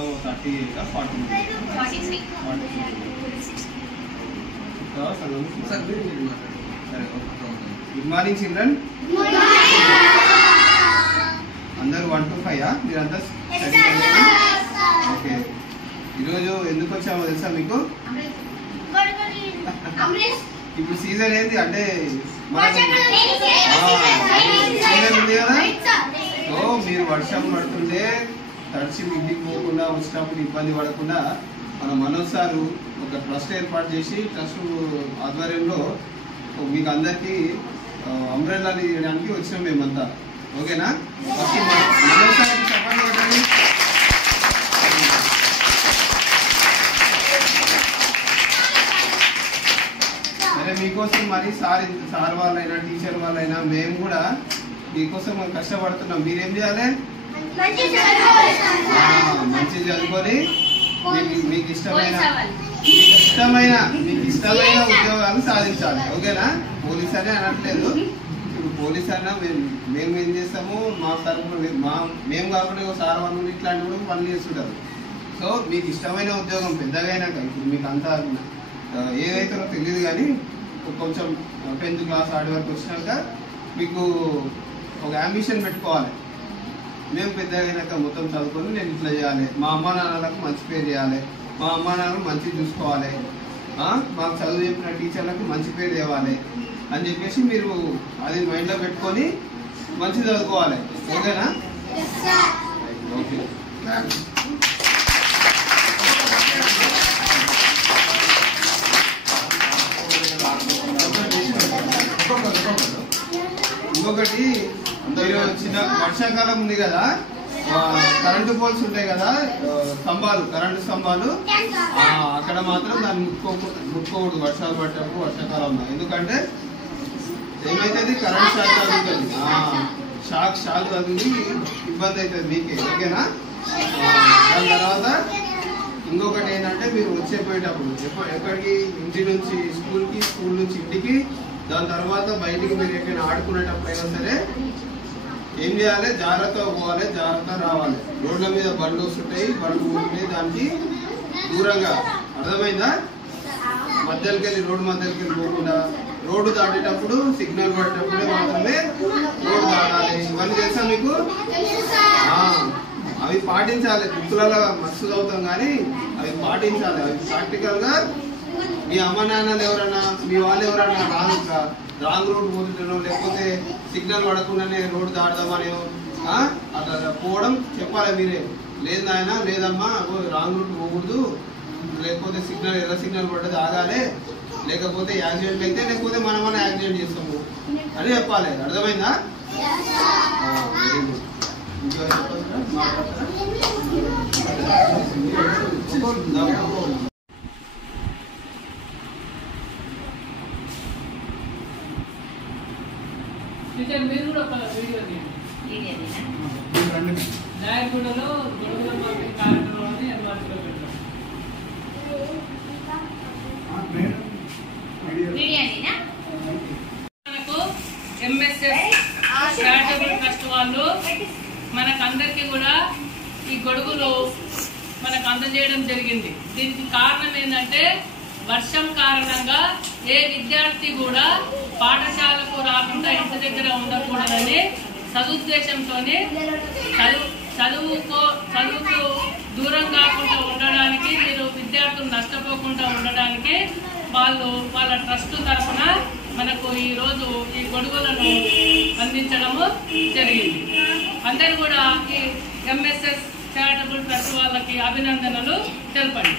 మొత్తం 38 40 good morning children. అందరూ 1 to 5 మీరంతా ఓకే. ఈరోజు ఎందుకు వచ్చామో తెలుసా మీకు? ఇప్పుడు సీజన్ ఏంటి అంటే సీజన్ ఉంది కదా. సో మీరు వర్షం పడుతుంటే తడిచి ఇంటికి పోకుండా వచ్చినప్పుడు ఇబ్బంది పడకుండా మన మనోజ్ సారు ఒక ట్రస్ట్ ఏర్పాటు చేసి ట్రస్ట్ ఆధ్వర్యంలో మీకు అందరికీ అంబ్రెల్లాలు ఇవ్వడానికి వచ్చినాం మేమంతా. ఓకేనా? ఫస్ట్ మనోజ్ సార్కి చెప్పండి కొట్టండి. సరే, మీకోసం మరి సార్ వాళ్ళైనా టీచర్ వాళ్ళైనా మేము కూడా మీకోసం కష్టపడుతున్నాం. మీరేం చేయాలి? మంచి చదువుకొని మీకు ఇష్టమైన ఉద్యోగాలు సాధించాలి. ఓకేనా? పోలీస్ అనే అనట్లేదు. ఇప్పుడు పోలీస్ అన్నా మేము ఏం చేస్తాము, మా తరఫున మేము కాకుండా సార్ వాళ్ళు ఇట్లాంటి కూడా పనులు చేస్తుంటారు. సో మీకు ఇష్టమైన ఉద్యోగం పెద్దగా అయినాక, ఇప్పుడు మీకు అంతా ఏదైతే తెలియదు కానీ కొంచెం 10th క్లాస్ ఆడి వరకు వచ్చినాక మీకు ఒక అంబిషన్ పెట్టుకోవాలి. మేము పెద్దగా అయినాక మొత్తం చదువుకొని నేను ఇట్లా చేయాలి, మా అమ్మా నాన్నలకు మంచి పేరు చేయాలి, మా అమ్మా నాన్నలు మంచిగా చూసుకోవాలి, మాకు చదువు చెప్పిన టీచర్లకు మంచి పేరు తేవాలి అని చెప్పేసి మీరు అది మైండ్లో పెట్టుకొని మంచి చదువుకోవాలి. ఓకేనా? ఓకే. ఇంకొకటి, మీరు చిన్న వర్షాకాలం ఉంది కదా, కరెంటు పోల్స్ ఉంటాయి కదా, కరెంటు స్తంభాలు, అక్కడ మాత్రం దాన్ని ముట్టుకోకూడదు వర్షాలు పడ్డప్పుడు వర్షాకాలంలో. ఎందుకంటే ఏమైతుంది, కరెంట్ షాక్ తగులుతుంది. షాక్ తగిలి ఇబ్బంది అవుతుంది మీకే. ఓకేనా? దాని తర్వాత ఇంకొకటి ఏంటంటే, మీరు వచ్చేపోయేటప్పుడు ఎక్కడికి, ఇంటి నుంచి స్కూల్కి, స్కూల్ నుంచి ఇంటికి, దాని తర్వాత బయటికి మీరు ఎక్కడైనా ఆడుకునేటప్పుడు అయినా సరే ఏం చేయాలి, జాగ్రత్తగా పోవాలి, జాగ్రత్తగా రావాలి. రోడ్ల మీద బండ్లు వస్తుంటాయి, బండ్లు ఉంటే దానికి దూరంగా, అర్థమైందా? రోడ్డు మధ్యలోకి వెళ్ళి పోకుండా, రోడ్డు దాటేటప్పుడు సిగ్నల్ పడేటప్పుడే మాత్రమే రోడ్డు దాటాలి. ఇవన్నీ తెలుసా మీకు? అవి పాటించాలి. బుక్కులలో మస్తు చదువుతాం కానీ అవి పాటించాలి. అవి ప్రాక్టికల్గా మీ అమ్మ నాన్నలు ఎవరన్నా, మీ వాళ్ళు ఎవరన్నా రాంగ్ రోడ్ పోతుంటారో, లేకపోతే సిగ్నల్ పడకుండానే రోడ్డు దాడదామనేమో అట్లా పోవడం చెప్పాలి మీరే. లేదు నాయన, లేదమ్మా, రాంగ్ రూట్ పోకూడదు, లేకపోతే ఎర్ర సిగ్నల్ పడ్డది ఆగాలి, లేకపోతే యాక్సిడెంట్ అయితే లేకపోతే మనం యాక్సిడెంట్ చేస్తాము అని చెప్పాలి. అర్థమైందా? Very good. ఇంకా మీరు కూడా ఒక వీడియో నాయకుడలో గొడవల మార్కెట్ కార్యక్రమాన్ని ఎన్మార్చిలో పెట్టాం. మనకు ఎంఎస్ఎస్ చారిటబుల్ ట్రస్ట్ వాళ్ళు మనకందరికీ కూడా ఈ గొడుగులు మనకు అందజేయడం జరిగింది. దీనికి కారణం ఏంటంటే, వర్షం కారణంగా ఏ విద్యార్థి కూడా పాఠశాలకు రాకుండా ఇంటి దగ్గర ఉండకూడదని సదుద్దేశంతోనే చదువుకు దూరం కాకుండా ఉండడానికి, మీరు విద్యార్థులు నష్టపోకుండా ఉండడానికి వాళ్ళ ట్రస్ట్ తరఫున మనకు ఈరోజు ఈ గొడుగులను అందించడము జరిగింది. అందరూ కూడా ఈ ఎంఎస్ఎస్ చారిటబుల్ ట్రస్ట్ వాళ్ళకి అభినందనలు తెలపండి.